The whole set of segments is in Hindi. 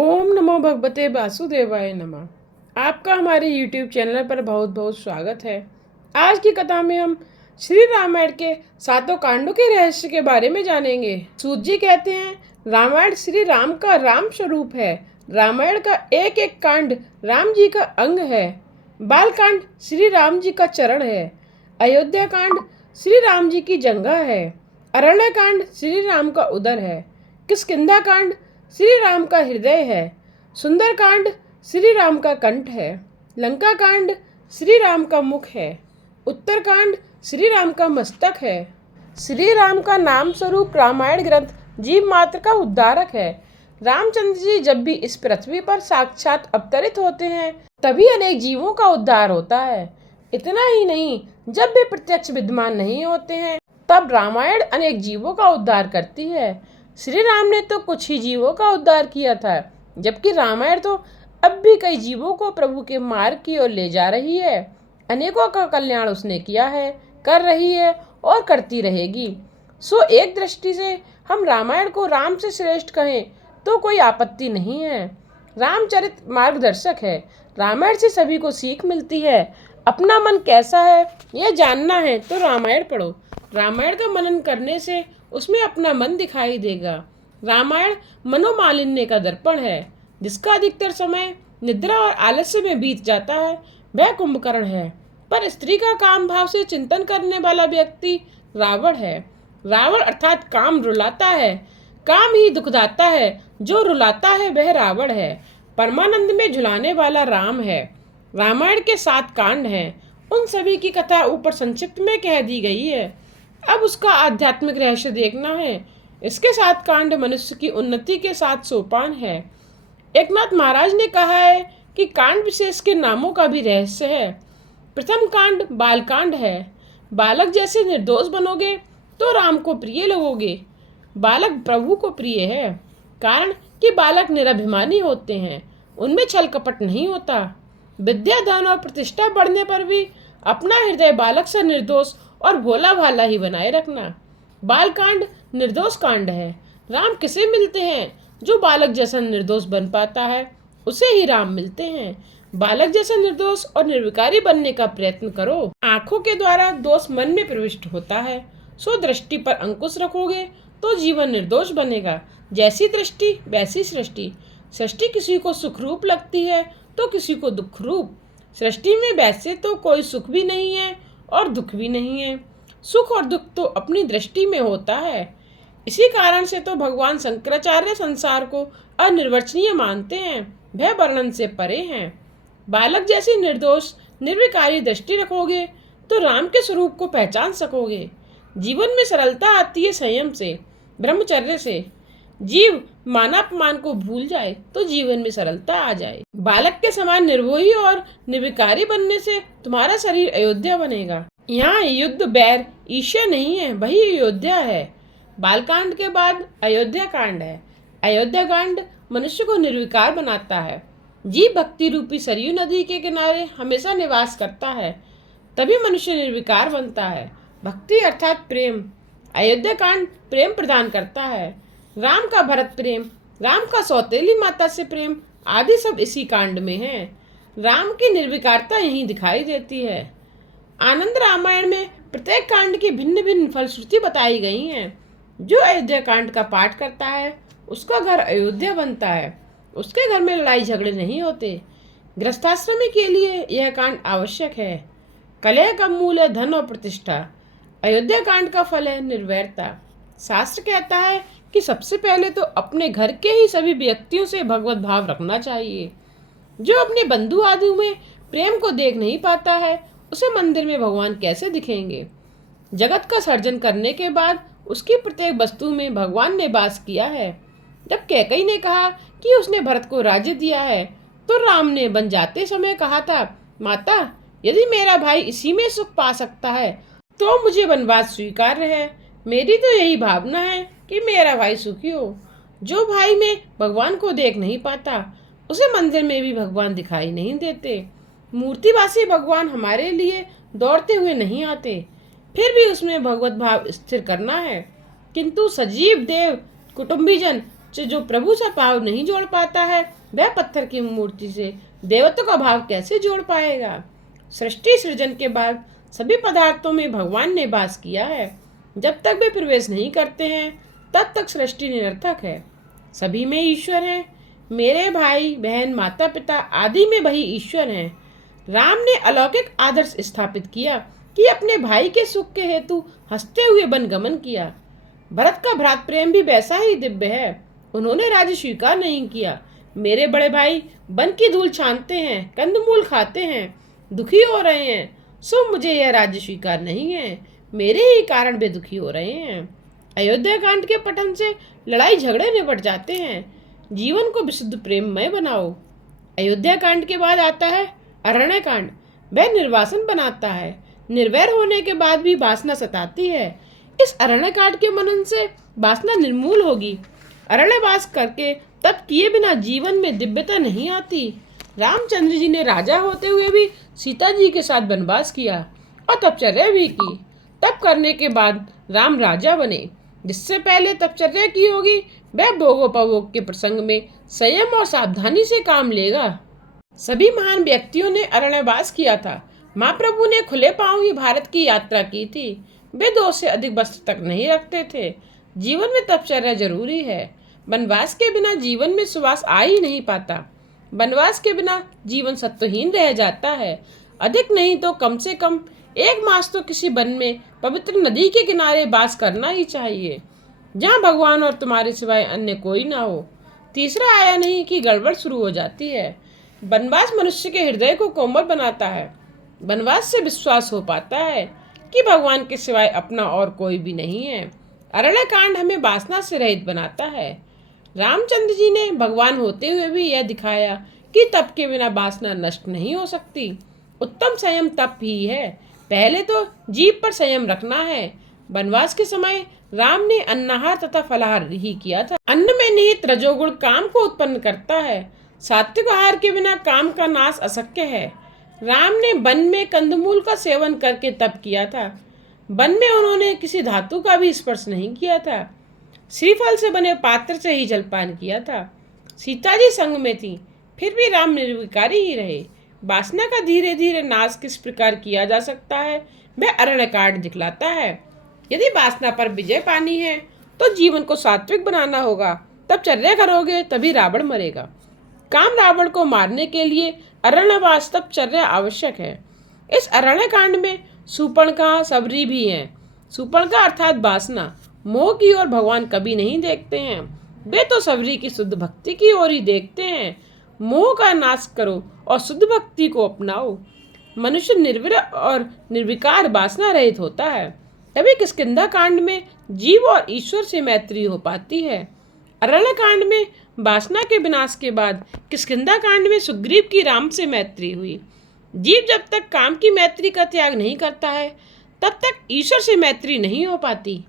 ओम नमो भगवते वासुदेवाय नमः। आपका हमारे YouTube चैनल पर बहुत बहुत स्वागत है। आज की कथा में हम श्री रामायण के सातों कांडों के रहस्य के बारे में जानेंगे। सूत जी कहते हैं रामायण श्री राम का राम स्वरूप है। रामायण का एक एक कांड राम जी का अंग है। बाल कांड श्री राम जी का चरण है। अयोध्या कांड श्री राम जी की जंगा है। अरण्य कांड श्री राम का उदर है। किष्किंधा कांड श्री राम का हृदय है। सुंदर कांड श्री राम का कंठ है। लंका कांड श्री राम का मुख है। उत्तर कांड श्री राम का मस्तक है। श्री राम का नाम स्वरूप रामायण ग्रंथ जीव मात्र का उद्धारक है। रामचंद्र जी जब भी इस पृथ्वी पर साक्षात अवतरित होते हैं तभी अनेक जीवों का उद्धार होता है। इतना ही नहीं, जब भी प्रत्यक्ष विद्यमान नहीं होते हैं तब रामायण अनेक जीवों का उद्धार करती है। श्री राम ने तो कुछ ही जीवों का उद्धार किया था, जबकि रामायण तो अब भी कई जीवों को प्रभु के मार्ग की ओर ले जा रही है। अनेकों का कल्याण उसने किया है, कर रही है और करती रहेगी। सो एक दृष्टि से हम रामायण को राम से श्रेष्ठ कहें तो कोई आपत्ति नहीं है। रामचरित मार्गदर्शक है। रामायण से सभी को सीख मिलती है। अपना मन कैसा है यह जानना है तो रामायण पढ़ो। रामायण का मनन करने से उसमें अपना मन दिखाई देगा। रामायण मनोमालिन्य का दर्पण है। जिसका अधिकतर समय निद्रा और आलस्य में बीत जाता है वह कुंभकर्ण है। पर स्त्री का काम भाव से चिंतन करने वाला व्यक्ति रावण है। रावण अर्थात काम रुलाता है। काम ही दुखदाता है। जो रुलाता है वह रावण है। परमानंद में झुलाने वाला राम है। रामायण के 7 कांड हैं। उन सभी की कथा ऊपर संक्षिप्त में कह दी गई है। अब उसका आध्यात्मिक रहस्य देखना है। इसके 7 कांड मनुष्य की उन्नति के 7 सोपान है। एकनाथ महाराज ने कहा है कि कांड विशेष के नामों का भी रहस्य है। प्रथम कांड बाल कांड है। बालक जैसे निर्दोष बनोगे तो राम को प्रिय लगोगे। बालक प्रभु को प्रिय है, कारण कि बालक निराभिमानी होते हैं, उनमें छल कपट नहीं होता। विद्या धन और प्रतिष्ठा बढ़ने पर भी अपना हृदय बालक से निर्दोष और भोला भाला ही बनाए रखना। बाल कांड निर्दोष कांड है। राम किसे मिलते हैं? जो बालक जैसा निर्दोष बन पाता है उसे ही राम मिलते हैं। बालक जैसा निर्दोष और निर्विकारी बनने का प्रयत्न करो। आंखों के द्वारा दोष मन में प्रविष्ट होता है, सो दृष्टि पर अंकुश रखोगे तो जीवन निर्दोष बनेगा। जैसी दृष्टि वैसी सृष्टि। सृष्टि किसी को सुख रूप लगती है तो किसी को दुख रूप। सृष्टि में वैसे तो कोई सुख भी नहीं है और दुख भी नहीं है। सुख और दुख तो अपनी दृष्टि में होता है। इसी कारण से तो भगवान शंकराचार्य संसार को अनिर्वचनीय मानते हैं, वह वर्णन से परे हैं। बालक जैसी निर्दोष निर्विकारी दृष्टि रखोगे तो राम के स्वरूप को पहचान सकोगे। जीवन में सरलता आती है संयम से, ब्रह्मचर्य से। जीव मानापमान को भूल जाए तो जीवन में सरलता आ जाए। बालक के समान निर्भोही और निर्विकारी बनने से तुम्हारा शरीर अयोध्या बनेगा। यहाँ युद्ध बैर ईर्ष्या नहीं है, वही अयोध्या है। बालकांड के बाद अयोध्या कांड है। अयोध्या कांड मनुष्य को निर्विकार बनाता है। जीव भक्ति रूपी सरयू नदी के किनारे हमेशा निवास करता है, तभी मनुष्य निर्विकार बनता है। भक्ति अर्थात प्रेम। अयोध्या कांड प्रेम प्रदान करता है। राम का भरत प्रेम, राम का सौतेली माता से प्रेम आदि सब इसी कांड में है। राम की निर्विकारता यहीं दिखाई देती है। आनंद रामायण में प्रत्येक कांड की भिन्न भिन्न फलश्रुति बताई गई हैं। जो अयोध्या कांड का पाठ करता है उसका घर अयोध्या बनता है। उसके घर में लड़ाई झगड़े नहीं होते। गृहस्थाश्रमी के लिए यह कांड आवश्यक है। कलह का मूल है धन और प्रतिष्ठा। अयोध्या कांड का फल है निर्वैरता। शास्त्र कहता है कि सबसे पहले तो अपने घर के ही सभी व्यक्तियों से भगवत भाव रखना चाहिए। जो अपने बंधु आदि में प्रेम को देख नहीं पाता है उसे मंदिर में भगवान कैसे दिखेंगे? जगत का सर्जन करने के बाद उसकी प्रत्येक वस्तु में भगवान ने वास किया है। जब कैकेयी ने कहा कि उसने भरत को राज्य दिया है तो राम ने बन जाते समय कहा था, माता यदि मेरा भाई इसी में सुख पा सकता है तो मुझे वनवास स्वीकार्य है। मेरी तो यही भावना है कि मेरा भाई सुखी हो। जो भाई में भगवान को देख नहीं पाता उसे मंदिर में भी भगवान दिखाई नहीं देते। मूर्तिवासी भगवान हमारे लिए दौड़ते हुए नहीं आते, फिर भी उसमें भगवत भाव स्थिर करना है। किंतु सजीव देव कुटुंबीजन जो प्रभु से भाव नहीं जोड़ पाता है वह पत्थर की मूर्ति से देवत्व का भाव कैसे जोड़ पाएगा। सृष्टि सृजन के बाद सभी पदार्थों में भगवान ने वास किया है। जब तक वे प्रवेश नहीं करते हैं तब तक सृष्टि निरर्थक है। सभी में ईश्वर है। मेरे भाई बहन माता पिता आदि में वही ईश्वर हैं। राम ने अलौकिक आदर्श स्थापित किया कि अपने भाई के सुख के हेतु हंसते हुए वन गमन किया। भरत का भ्रात प्रेम भी वैसा ही दिव्य है। उन्होंने राज्य स्वीकार नहीं किया। मेरे बड़े भाई वन की धूल छानते हैं, कंदमूल खाते हैं, दुखी हो रहे हैं, सो मुझे यह राज्य स्वीकार नहीं है। मेरे ही कारण वे दुखी हो रहे हैं। अयोध्या कांड के पठन से लड़ाई झगड़े निपट जाते हैं। जीवन को विशुद्ध प्रेममय बनाओ। अयोध्या कांड के बाद आता है अरण्य कांड। वह निर्वासन बनाता है। निर्वैर होने के बाद भी वासना सताती है। इस अरण्य कांड के मनन से वासना निर्मूल होगी। अरण्यवास करके तप किए बिना जीवन में दिव्यता नहीं आती। रामचंद्र जी ने राजा होते हुए भी सीता जी के साथ वनवास किया और तपचर्या भी की। तप करने के बाद राम राजा बने। जिससे पहले तपचर्या की होगी वह भोगोपभोग के प्रसंग में संयम और सावधानी से काम लेगा। सभी महान व्यक्तियों ने अरण्यवास किया था। महाप्रभु ने खुले पांव ही भारत की यात्रा की थी। वे 2 से अधिक वस्त्र तक नहीं रखते थे। जीवन में तपचर्या जरूरी है। वनवास के बिना जीवन में सुवास आ ही नहीं पाता। वनवास के बिना जीवन सत्वहीन रह जाता है। अधिक नहीं तो कम से कम 1 मास तो किसी वन में पवित्र नदी के किनारे वास करना ही चाहिए, जहाँ भगवान और तुम्हारे सिवाय अन्य कोई ना हो। तीसरा आया नहीं कि गड़बड़ शुरू हो जाती है। वनवास मनुष्य के हृदय को कोमल बनाता है। वनवास से विश्वास हो पाता है कि भगवान के सिवाय अपना और कोई भी नहीं है। अरण्य कांड हमें वासना से रहित बनाता है। रामचंद्र जी ने भगवान होते हुए भी यह दिखाया कि तप के बिना वासना नष्ट नहीं हो सकती। उत्तम संयम तप ही है। पहले तो जीभ पर संयम रखना है। वनवास के समय राम ने अन्नाहार तथा फलाहार ही किया था। अन्न में निहित रजोगुण काम को उत्पन्न करता है। सात्विक आहार के बिना काम का नाश अशक्य है। राम ने वन में कंदमूल का सेवन करके तप किया था। वन में उन्होंने किसी धातु का भी स्पर्श नहीं किया था। श्रीफल से बने पात्र से ही जलपान किया था। सीता जी संग में थी, फिर भी राम निर्विकारी ही रहे। वासना का धीरे धीरे नाश किस प्रकार किया जा सकता है वह अरण्य कांड दिखलाता है। यदि वासना पर विजय पानी है तो जीवन को सात्विक बनाना होगा। तब चर्या करोगे तभी रावण मरेगा। काम रावण को मारने के लिए अरण्यवास तपचर्या आवश्यक है। इस अरण्य कांड में शूर्पणखा सबरी भी है। शूर्पणखा अर्थात वासना, मोह की ओर भगवान कभी नहीं देखते हैं। वे तो सबरी की शुद्ध भक्ति की ओर ही देखते हैं। मोह का नाश करो और शुद्ध भक्ति को अपनाओ। मनुष्य निर्विर और निर्विकार वासना रहित होता है। तभी किष्किंधा कांड में जीव और ईश्वर से मैत्री हो पाती है। अरण्य कांड में वासना के विनाश के बाद किष्किंधा कांड में सुग्रीव की राम से मैत्री हुई। जीव जब तक काम की मैत्री का त्याग नहीं करता है तब तक ईश्वर से मैत्री नहीं हो पाती।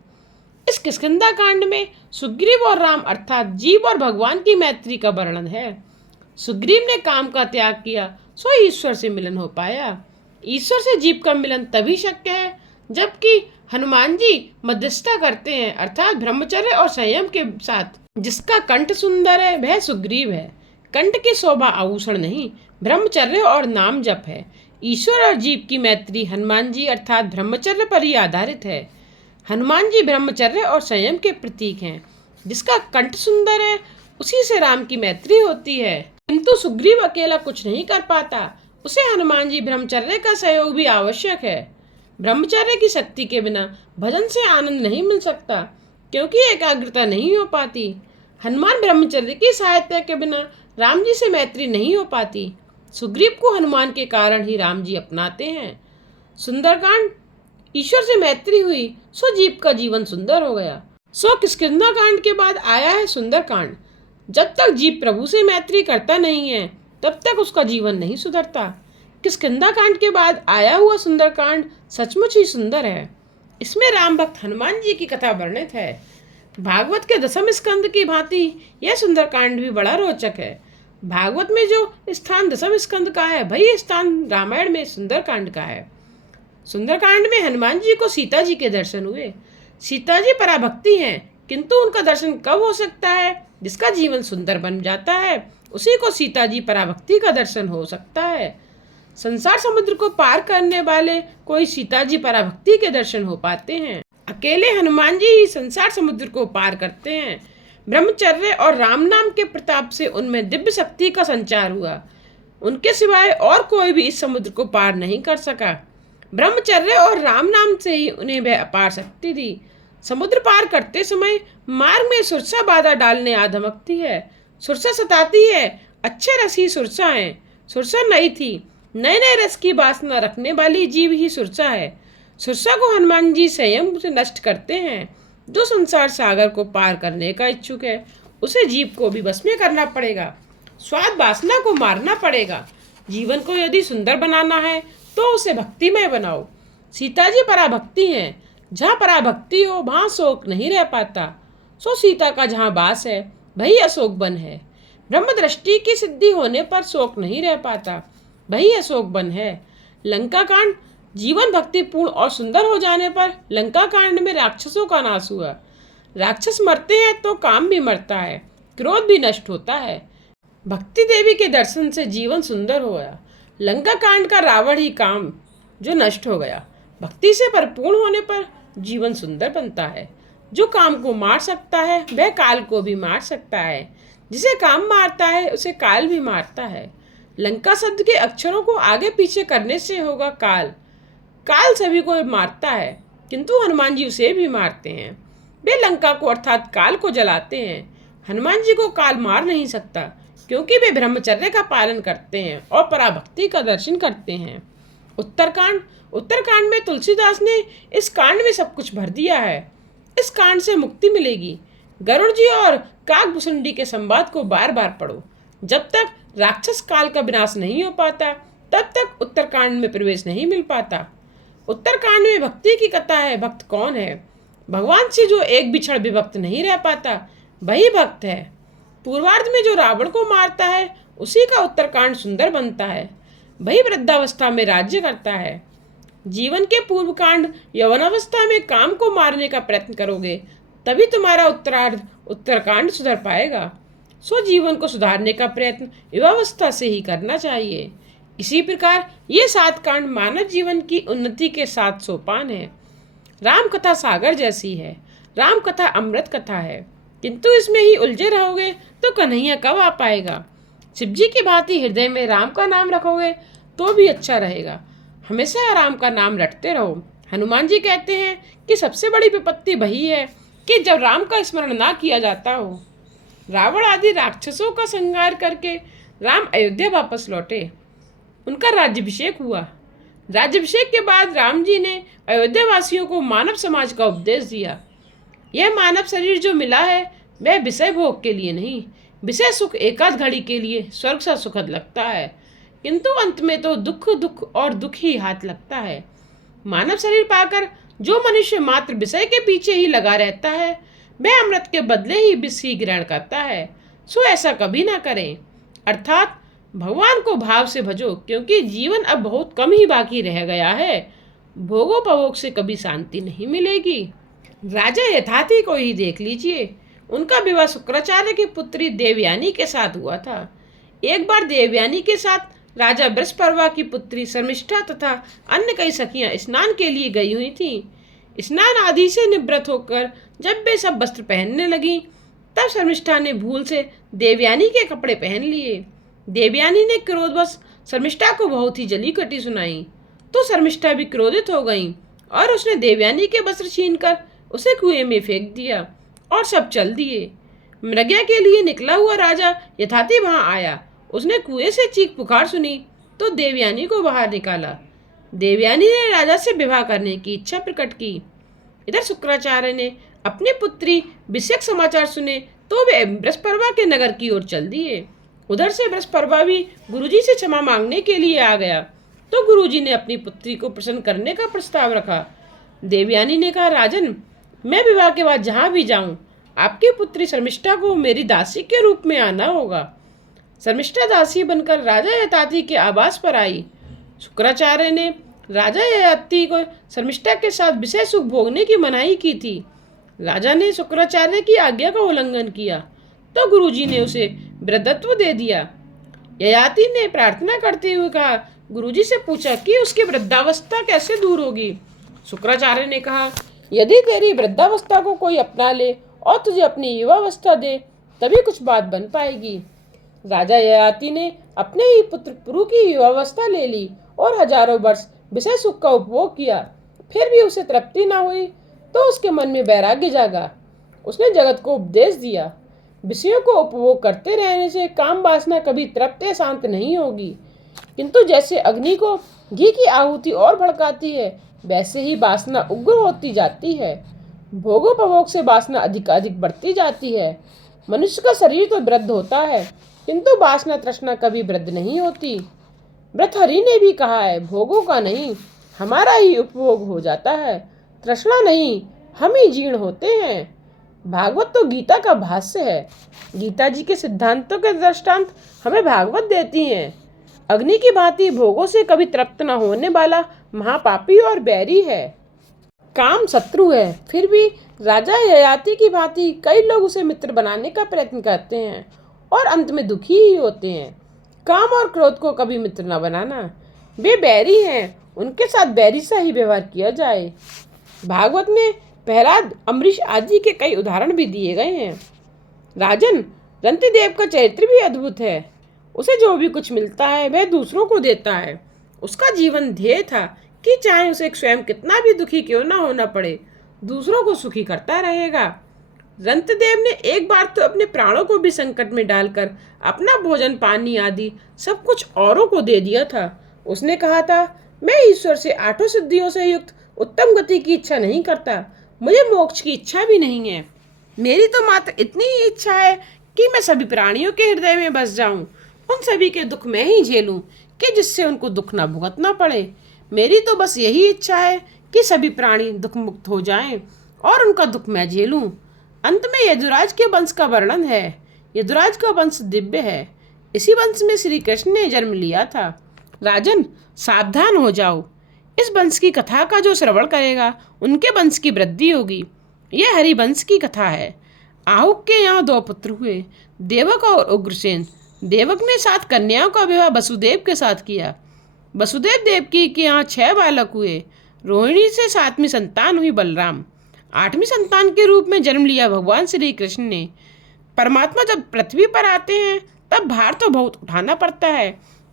इस किष्किंधा कांड में सुग्रीव और राम अर्थात जीव और भगवान की मैत्री का वर्णन है। सुग्रीव ने काम का त्याग किया सो ईश्वर से मिलन हो पाया। ईश्वर से जीव का मिलन तभी शक्य है जबकि हनुमान जी मध्यस्थता करते हैं अर्थात ब्रह्मचर्य और संयम के साथ। जिसका कंठ सुंदर है वह सुग्रीव है। कंठ की शोभा आभूषण नहीं, ब्रह्मचर्य और नाम जप है। ईश्वर और जीव की मैत्री हनुमान जी अर्थात ब्रह्मचर्य पर ही आधारित है। हनुमान जी ब्रह्मचर्य और संयम के प्रतीक हैं। जिसका कंठ सुंदर है उसी से राम की मैत्री होती है। किंतु सुग्रीव अकेला कुछ नहीं कर पाता, उसे हनुमान जी ब्रह्मचर्य का सहयोग भी आवश्यक है। ब्रह्मचर्य की शक्ति के बिना भजन से आनंद नहीं मिल सकता, क्योंकि एकाग्रता नहीं हो पाती। हनुमान ब्रह्मचर्य की सहायता के बिना राम जी से मैत्री नहीं हो पाती। सुग्रीव को हनुमान के कारण ही राम जी अपनाते हैं। सुंदरकांड, ईश्वर से मैत्री हुई सो जीव का जीवन सुंदर हो गया। सो किष्किंधा कांड के बाद आया है सुंदरकांड। जब तक जीव प्रभु से मैत्री करता नहीं है तब तक उसका जीवन नहीं सुधरता। किष्किंधा कांड के बाद आया हुआ सुंदरकांड सचमुच ही सुंदर है। इसमें राम भक्त हनुमान जी की कथा वर्णित है। भागवत के 10वें स्कंद की भांति यह सुंदरकांड भी बड़ा रोचक है। भागवत में जो स्थान 10वें स्कंद का है वही स्थान रामायण में सुंदरकांड का है। सुंदरकांड में हनुमान जी को सीता जी के दर्शन हुए। सीता जी पराभक्ति हैं किंतु उनका दर्शन कब हो सकता है? जिसका जीवन सुंदर बन जाता है उसी को सीता जी पराभक्ति का दर्शन हो सकता है। संसार समुद्र को पार करने वाले कोई सीता जी पराभक्ति के दर्शन हो पाते हैं। अकेले हनुमान जी ही संसार समुद्र को पार करते हैं। ब्रह्मचर्य और राम नाम के प्रताप से उनमें दिव्य शक्ति का संचार हुआ। उनके सिवाय और कोई भी इस समुद्र को पार नहीं कर सका। ब्रह्मचर्य और राम नाम से ही उन्हें वह अपार शक्ति थी। समुद्र पार करते समय मार्ग में सुरसा बाधा डालने आ धमकती है। सुरसा सताती है। अच्छे रस ही सुरसा है। सुरसा नई थी। नए नए रस की वासना रखने वाली जीव ही सुरसा है। सुरसा को हनुमान जी संयम से नष्ट करते हैं। जो संसार सागर को पार करने का इच्छुक है उसे जीव को भी बस में करना पड़ेगा। स्वाद वासना को मारना पड़ेगा। जीवन को यदि सुंदर बनाना है तो उसे भक्तिमय बनाओ। सीता जी पराभक्ति हैं। जहाँ पराभक्ति हो वहाँ शोक नहीं रह पाता। सो सीता का जहाँ वास है वही अशोक वन है। ब्रह्म दृष्टि की सिद्धि होने पर शोक नहीं रह पाता, वही अशोक वन है। लंका कांड जीवन भक्तिपूर्ण और सुंदर हो जाने पर लंका कांड में राक्षसों का नाश हुआ। राक्षस मरते हैं तो काम भी मरता है, क्रोध भी नष्ट होता है। भक्ति देवी के दर्शन से जीवन सुंदर हो गया। लंका कांड का रावण ही काम जो नष्ट हो गया। भक्ति से परिपूर्ण होने पर जीवन सुंदर बनता है। जो काम को मार सकता है वह काल को भी मार सकता है। जिसे काम मारता है उसे काल भी मारता है। लंका शब्द के अक्षरों को आगे पीछे करने से होगा काल। काल सभी को मारता है किंतु हनुमान जी उसे भी मारते हैं। वे लंका को अर्थात काल को जलाते हैं। हनुमान जी को काल मार नहीं सकता क्योंकि वे ब्रह्मचर्य का पालन करते हैं और पराभक्ति का दर्शन करते हैं। उत्तरकांड में तुलसीदास ने इस कांड में सब कुछ भर दिया है। इस कांड से मुक्ति मिलेगी। गरुड़ जी और काकभुसुंडी के संवाद को बार बार पढ़ो। जब तक राक्षस काल का विनाश नहीं हो पाता तब तक उत्तरकांड में प्रवेश नहीं मिल पाता। उत्तरकांड में भक्ति की कथा है। भक्त कौन है? भगवान से जो एक भी क्षण विभक्त नहीं रह पाता वही भक्त है। पूर्वार्ध में जो रावण को मारता है उसी का उत्तरकांड सुंदर बनता है। वही वृद्धावस्था में राज्य करता है। जीवन के पूर्व कांड यौवनावस्था में काम को मारने का प्रयत्न करोगे तभी तुम्हारा उत्तरकांड सुधर पाएगा। सो जीवन को सुधारने का प्रयत्न युवावस्था से ही करना चाहिए। इसी प्रकार ये 7 कांड मानव जीवन की उन्नति के 7 सोपान है। राम कथा सागर जैसी है। राम कथा अमृत कथा है किंतु इसमें ही उलझे रहोगे तो कन्हैया कब आ पाएगा? शिव जी की भांति हृदय में राम का नाम रखोगे तो भी अच्छा रहेगा। हमेशा राम का नाम रटते रहो। हनुमान जी कहते हैं कि सबसे बड़ी विपत्ति वही है कि जब राम का स्मरण ना किया जाता हो। रावण आदि राक्षसों का संहार करके राम अयोध्या वापस लौटे। उनका राज्याभिषेक हुआ। राज्याभिषेक के बाद राम जी ने अयोध्या वासियों को मानव समाज का उपदेश दिया। यह मानव शरीर जो मिला है वह विषय भोग के लिए नहीं, विषय सुख एकाध घड़ी के लिए स्वर्ग सा सुखद लगता है किंतु अंत में तो दुख और दुख ही हाथ लगता है। मानव शरीर पाकर जो मनुष्य मात्र विषय के पीछे ही लगा रहता है वह अमृत के बदले ही विष ही ग्रहण करता है। सो ऐसा कभी ना करें। अर्थात भगवान को भाव से भजो क्योंकि जीवन अब बहुत कम ही बाकी रह गया है। भोगोपभोग से कभी शांति नहीं मिलेगी। राजा यथाति को ही देख लीजिए। उनका विवाह शुक्राचार्य की पुत्री देवयानी के साथ हुआ था। एक बार देवयानी के साथ राजा बृहस्पति की पुत्री शर्मिष्ठा तथा अन्य कई सखियां स्नान के लिए गई हुई थीं। स्नान आदि से निवृत्त होकर जब वे सब वस्त्र पहनने लगी तब शर्मिष्ठा ने भूल से देवयानी के कपड़े पहन लिए। देवयानी ने क्रोधवश शर्मिष्ठा को बहुत ही जली कटी सुनाई तो शर्मिष्ठा भी क्रोधित हो गई और उसने देवयानी के वस्त्र छीनकर उसे कुएं में फेंक दिया और सब चल दिए। मृग्या के लिए निकला हुआ राजा यथाति वहां आया। उसने कुएं से चीख पुकार सुनी तो देवयानी को बाहर निकाला। देवयानी ने राजा से विवाह करने की इच्छा प्रकट की। इधर शुक्राचार्य ने अपनी पुत्री विषयक समाचार सुने तो वे बृहस्पति के नगर की ओर चल दिए। उधर से बृहस्पति भी गुरुजी से क्षमा मांगने के लिए आ गया तो गुरुजी ने अपनी पुत्री को प्रसन्न करने का प्रस्ताव रखा। देवयानी ने कहा, राजन, मैं विवाह के बाद जहाँ भी जाऊँ आपकी पुत्री शर्मिष्ठा को मेरी दासी के रूप में आना होगा। शर्मिष्ठा दासी बनकर राजा ययाति के आवास पर आई। शुक्राचार्य ने राजा ययाति को शर्मिष्ठा के साथ विषय सुख भोगने की मनाही की थी राजा ने शुक्राचार्य की आज्ञा का उल्लंघन किया तो गुरुजी ने उसे वृद्धत्व दे दिया। ययाति ने प्रार्थना करते हुए कहा, गुरुजी से पूछा कि उसकी वृद्धावस्था कैसे दूर होगी। शुक्राचार्य ने कहा, यदि तेरी वृद्धावस्था को कोई अपना ले और तुझे अपनी युवावस्था दे तभी कुछ बात बन पाएगी। राजा ययाति ने अपने ही पुत्र पुरु की युवावस्था ले ली और हजारों वर्ष विषय सुख का उपभोग किया, फिर भी उसे तृप्ति न हुई तो उसके मन में वैराग्य जागा। उसने जगत को उपदेश दिया, विषयों को उपभोग करते रहने से काम वासना कभी तृप्त या शांत नहीं होगी, किंतु जैसे अग्नि को घी की आहुति और भड़काती है वैसे ही वासना उग्र होती जाती है। भोगोपभोग से वासना अधिकाधिक बढ़ती जाती है। मनुष्य का शरीर तो वृद्ध होता है किंतु वासना तृष्णा कभी वृद्ध नहीं होती। भर्तृहरि ने भी कहा है, भोगों का नहीं हमारा ही उपभोग हो जाता है, तृष्णा नहीं हम ही जीर्ण होते हैं। भागवत तो गीता का भाष्य है। गीता जी के सिद्धांतों के दृष्टांत हमें भागवत देती हैं। अग्नि की भांति भोगों से कभी तृप्त न होने वाला महापापी और बैरी है। काम शत्रु है, फिर भी राजा ययाति की भांति कई लोग उसे मित्र बनाने का प्रयत्न करते हैं और अंत में दुखी ही होते हैं। काम और क्रोध को कभी मित्र न बनाना, वे बैरी हैं, उनके साथ बैरी सा ही व्यवहार किया जाए। भागवत में प्रहलाद, अम्बरीश आदि के कई उदाहरण भी दिए गए हैं। राजन, रंतिदेव का चरित्र भी अद्भुत है। उसे जो भी कुछ मिलता है वह दूसरों को देता है। उसका जीवन ध्येय था कि चाहे उसे स्वयं कितना भी दुखी क्यों ना होना पड़े, दूसरों को सुखी करता रहेगा। रंतदेव ने एक बार तो अपने प्राणों को भी संकट में डालकर अपना भोजन पानी आदि सब कुछ औरों को दे दिया था। उसने कहा था, मैं ईश्वर से 8 सिद्धियों से युक्त उत्तम गति की इच्छा नहीं करता, मुझे मोक्ष की इच्छा भी नहीं है। मेरी तो मात्र इतनी ही इच्छा है कि मैं सभी प्राणियों के हृदय में बस जाऊं, उन सभी के दुख मैं ही झेलूं कि जिससे उनको दुख न भुगतना पड़े। मेरी तो बस यही इच्छा है कि सभी प्राणी दुख मुक्त हो जाएं और उनका दुख मैं झेलूं। अंत में यदुराज के वंश का वर्णन है। यदुराज का वंश दिव्य है। इसी वंश में श्री कृष्ण ने जन्म लिया था। राजन, सावधान हो जाओ, इस वंश की कथा का जो श्रवण करेगा उनके वंश की वृद्धि होगी। यह हरिवंश की कथा है। आहुक के यहाँ 2 पुत्र हुए, देवक और उग्रसेन। देवक ने 7 कन्याओं का विवाह वसुदेव के साथ किया। वसुदेव देवकी के यहाँ 6 बालक हुए। रोहिणी से 7वीं संतान हुई बलराम। 8वीं संतान के रूप में जन्म लिया भगवान श्री कृष्ण ने। परमात्मा जब पृथ्वी पर आते हैं तब भार तो बहुत उठाना पड़ता है,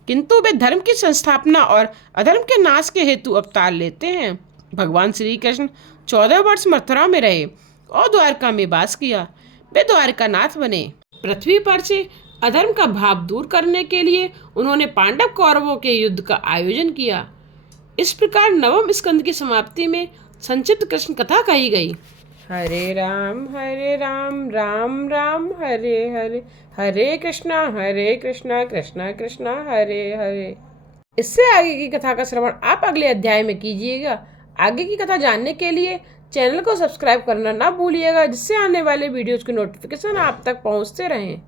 किंतु वे धर्म की संस्थापना और अधर्म के नाश के हेतु अवतार लेते हैं। भगवान श्री कृष्ण 14 वर्ष मथुरा में रहे और द्वारका में वास किया। वे द्वारका नाथ बने। पृथ्वी पर से अधर्म का भाव दूर करने के लिए उन्होंने पांडव कौरवों के युद्ध का आयोजन किया। इस प्रकार 9वें स्कंद की समाप्ति में संक्षिप्त कृष्ण कथा कही गई। हरे राम राम राम हरे हरे, हरे कृष्णा कृष्णा कृष्णा हरे हरे। इससे आगे की कथा का श्रवण आप अगले अध्याय में कीजिएगा। आगे की कथा जानने के लिए चैनल को सब्सक्राइब करना ना भूलिएगा, जिससे आने वाले वीडियोज़ की नोटिफिकेशन आप तक पहुंचते रहें।